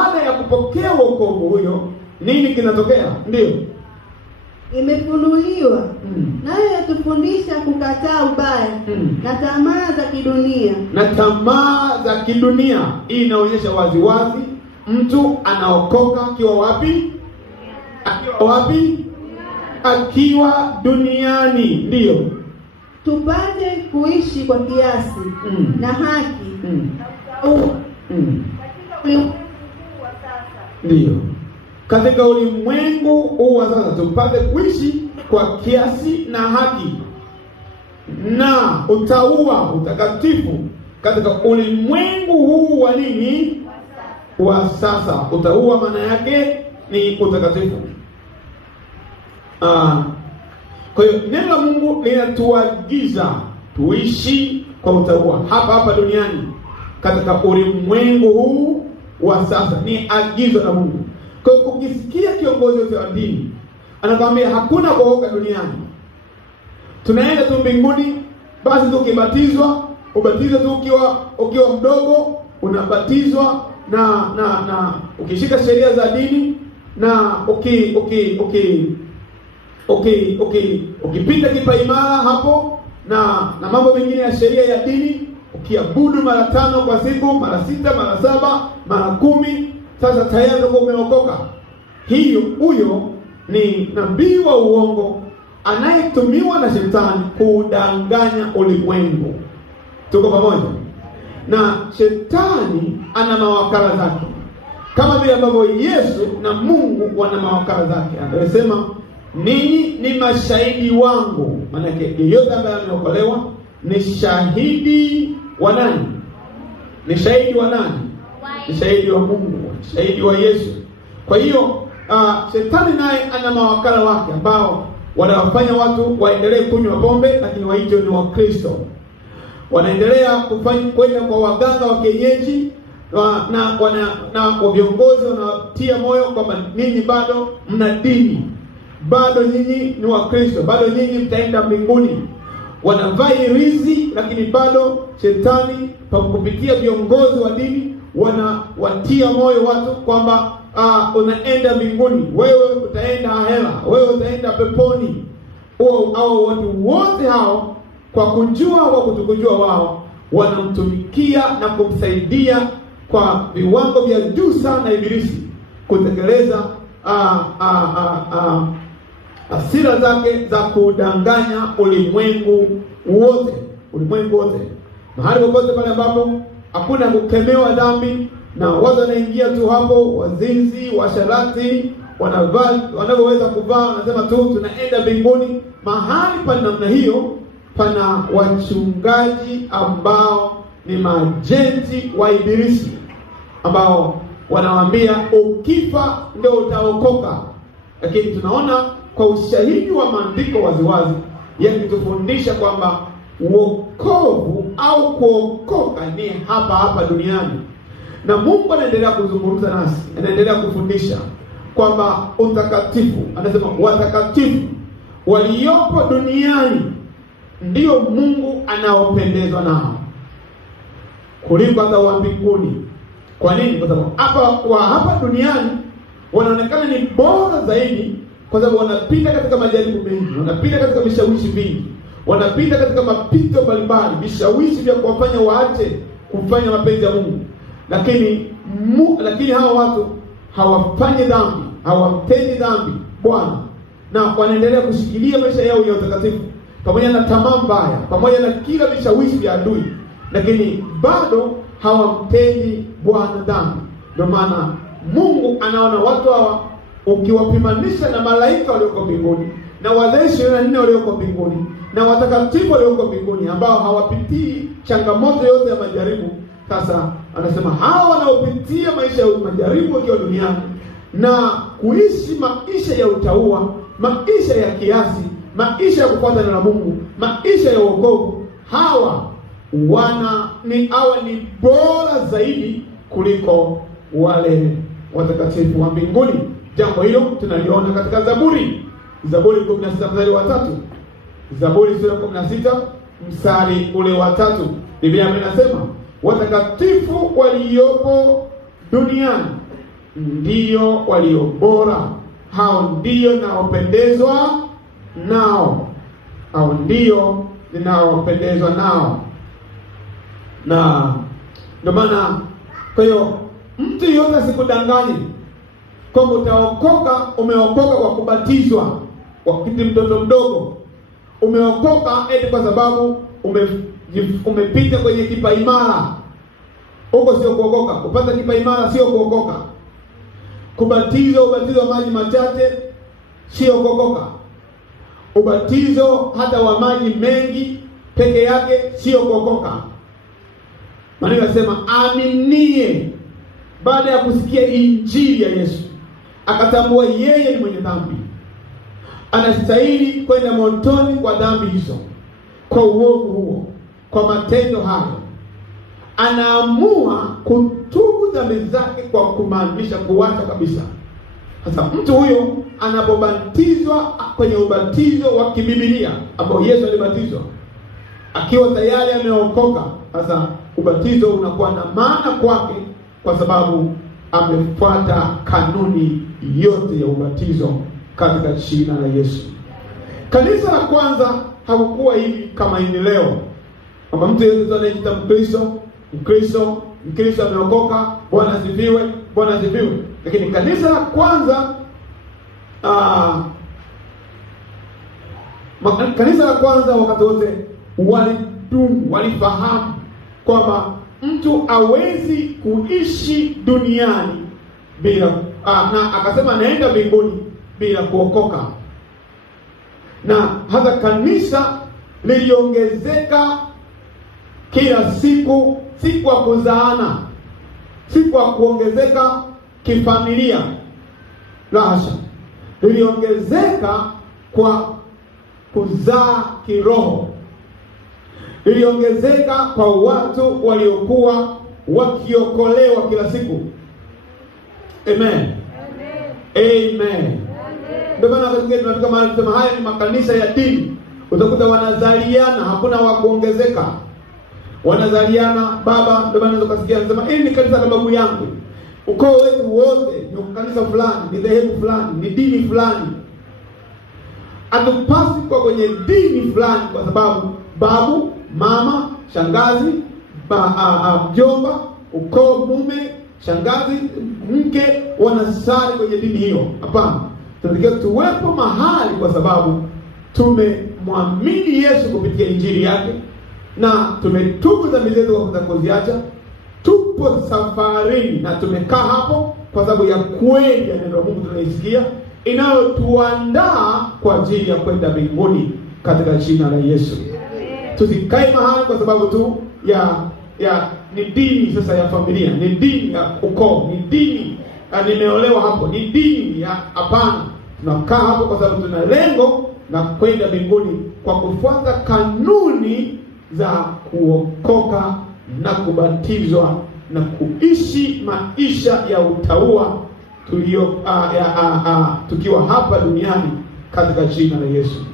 baada ya kupokea wokovu huyo, nini kinatokea? Ndio imefunuliwa nayo yatufundisha kukataa ubaya na tamaa za kidunia. Na tamaa za kidunia, hii inaonyesha waziwazi mtu anaokoka akiwa wapi? Akiwa wapi? Akiwa duniani. Ndio tupate kuishi kwa kiasi na haki ndio katika ulimwengu huu wa sasa, tupate kuishi kwa kiasi na haki na utauwa, utakatifu katika ulimwengu huu wa nini? Wa sasa. Utauwa maana yake ni utakatifu. Kwa hiyo neno la Mungu linatuagiza tuishi kwa utauwa hapa duniani katika ulimwengu huu wa sasa. Ni agizo la Mungu. Kwa hiyo ukisikia kiongozi wote wa dini anakuambia hakuna kuokoka duniani, tunaenda tu mbinguni, basi tu ukibatizwa, ubatizwe tu ukiwa mdogo, unabatizwa na ukishika sheria za dini, na ukipita kipaimara hapo na mambo mengine ya sheria ya dini, ukiabudu mara 5 kwa siku, mara 6, mara 7, mara 10, sasa tayari ndio umeokoka. Huyo ni nabii wa uongo anayetumiwa na shetani kudanganya ulimwengu. Tuko pamoja? Na shetani ana mawakala zake, kama vile ambavyo Yesu na Mungu wana mawakala zake. Anasema ninyi ni mashahidi wangu. Maana yake yeyote ambaye ameokolewa ni shahidi wa nani? Ni shahidi wa nani? Ni shahidi wa Mungu, shahidi wa Yesu. Kwa hiyo shetani naye ana mawakala wake ambao wanawafanya watu waendelee kunywa pombe, lakini waitwe ni Wakristo. Wanaendelea kwenda kwa waganga wa kienyeji na viongozi wanatia moyo kwamba ninyi bado mna dini, bado nyinyi ni Wakristo, bado nyinyi mtaenda mbinguni. Wanavaa hirizi, lakini bado shetani kwa kupitia viongozi wa dini wanawatia moyo watu kwamba unaenda mbinguni, wewe utaenda hela, wewe utaenda peponi. Au watu wote hao kwa kujua au kutokujua, wao wanamtumikia na kumsaidia kwa viwango vya juu sana Ibilisi kutekeleza hasira zake za kudanganya ulimwengu wote. Mahali popote pale ambapo hakuna kukemewa dhambi, na watu wanaingia tu hapo, wazinzi, washarati, wanavyoweza kuvaa, wanasema tu tunaenda mbinguni. Mahali pa namna hiyo pana wachungaji ambao ni majenti wa Ibilisi, ambao wanawaambia ukifa ndio utaokoka. Lakini tunaona kwa ushahidi wa maandiko waziwazi yakitufundisha kwamba wokovu au kuokoka ni hapa duniani. Na Mungu anaendelea kuzungumza nasi, anaendelea kufundisha kwamba utakatifu, anasema watakatifu waliopo duniani ndio Mungu anaopendezwa nao kuliko hata wa mbinguni. Kwa nini? Kwa sababu hapa duniani wanaonekana ni bora zaidi, kwa sababu wanapita katika majaribu mengi, wanapita katika vishawishi vingi, wanapita katika mapito mbalimbali, vishawishi vya kuwafanya waache kufanya mapenzi ya Mungu. Lakini hawa watu hawafanyi dhambi, hawamtendi dhambi Bwana, na wanaendelea kushikilia maisha yao ya utakatifu pamoja na tamaa mbaya, pamoja na kila vishawishi vya adui, lakini bado hawamtendi Bwana dhambi. Ndio maana Mungu anaona watu hawa, ukiwapimanisha na malaika walioko mbinguni na wazee 24 walioko mbinguni na watakatifu walioko mbinguni ambao hawapitii changamoto yote ya majaribu. Sasa anasema hawa wanaopitia maisha ya majaribu wakiwa duniani na kuishi maisha ya utauwa, maisha ya kiasi, maisha ya kufuata neno la Mungu, maisha ya wokovu, hawa ni bora zaidi kuliko wale watakatifu wa mbinguni. Jambo hilo tunaliona katika Zaburi 16 mstari wa 3. Zaburi sura 16 mstari ule wa 3. Biblia inasema watakatifu waliopo duniani ndio walio bora, hao ndio naopendezwa nao, hao ndio ninaopendezwa nao. Na ndio maana, kwa hiyo mtu yote asikudanganye kwamba utaokoka. Umeokoka kwa kubatizwa wakati mtoto mdogo, umeokoka eti kwa sababu umepita kwenye kipaimara. Huko sio kuokoka. Kupata kipaimara sio kuokoka. Kubatizwa, ubatizo wa maji machache sio kuokoka. Ubatizo hata wa maji mengi peke yake sio kuokoka. Maana yanasema aminie baada ya kusikia injili ya Yesu, akatambua yeye ni mwenye dhambi, anastahili kwenda motoni kwa dhambi hizo, kwa uovu huo, kwa matendo hayo, anaamua kutubu dhambi zake kwa kumaanisha kuacha kabisa. Sasa mtu huyo anapobatizwa kwenye ubatizo wa kibibilia ambao Yesu alibatizwa, akiwa tayari ameokoka, sasa ubatizo unakuwa na maana kwake, kwa sababu amefuata kanuni yote ya ubatizo katika jina la Yesu. Kanisa la kwanza hakukuwa hivi kama hivi leo, kwamba mtu yeyote anayejiita Mkristo ameokoka, Bwana asifiwe, Bwana asifiwe. Lakini kanisa la kwanza kanisa la kwanza wakati wote walifahamu kwamba mtu hawezi kuishi duniani bila na akasema anaenda mbinguni bila kuokoka. Na hata kanisa liliongezeka kila siku, si kwa kuzaana, si kwa kuongezeka kifamilia, la hasha, liliongezeka kwa kuzaa kiroho, liliongezeka kwa watu waliokuwa wakiokolewa kila siku. Amen, amen. Ndio maana tunafika mahali kusema haya ni makanisa ya dini, utakuta wanazaliana, hakuna wa kuongezeka, wanazaliana baba. Ndio maana ukasikia anasema hili ni kanisa la babu yangu, ukoo wetu wote ni kanisa fulani, ni dhehebu fulani, ni dini fulani. Hatupaswi kwa kwenye dini fulani kwa sababu babu, mama, shangazi, mjomba, ukoo, mume, shangazi, mke wanasali kwenye dini hiyo. Hapana, tunatakiwa tuwepo mahali kwa sababu tumemwamini Yesu kupitia injili yake na tumetubu dhambi zetu kwa kuziacha. Tupo safarini na tumekaa hapo kwa sababu ya kweli ya neno la Mungu tunaisikia, inayotuandaa kwa ajili ya kwenda mbinguni katika jina la Yesu. Tusikae mahali kwa sababu tu ya ni dini sasa ya familia, ni dini ya ukoo, ni dini nimeolewa hapo, ni dini ya hapana. Tunakaa hapo kwa sababu tuna lengo na kwenda mbinguni kwa kufuata kanuni za kuokoka na kubatizwa na kuishi maisha ya utauwa tukiwa hapa duniani katika jina la Yesu.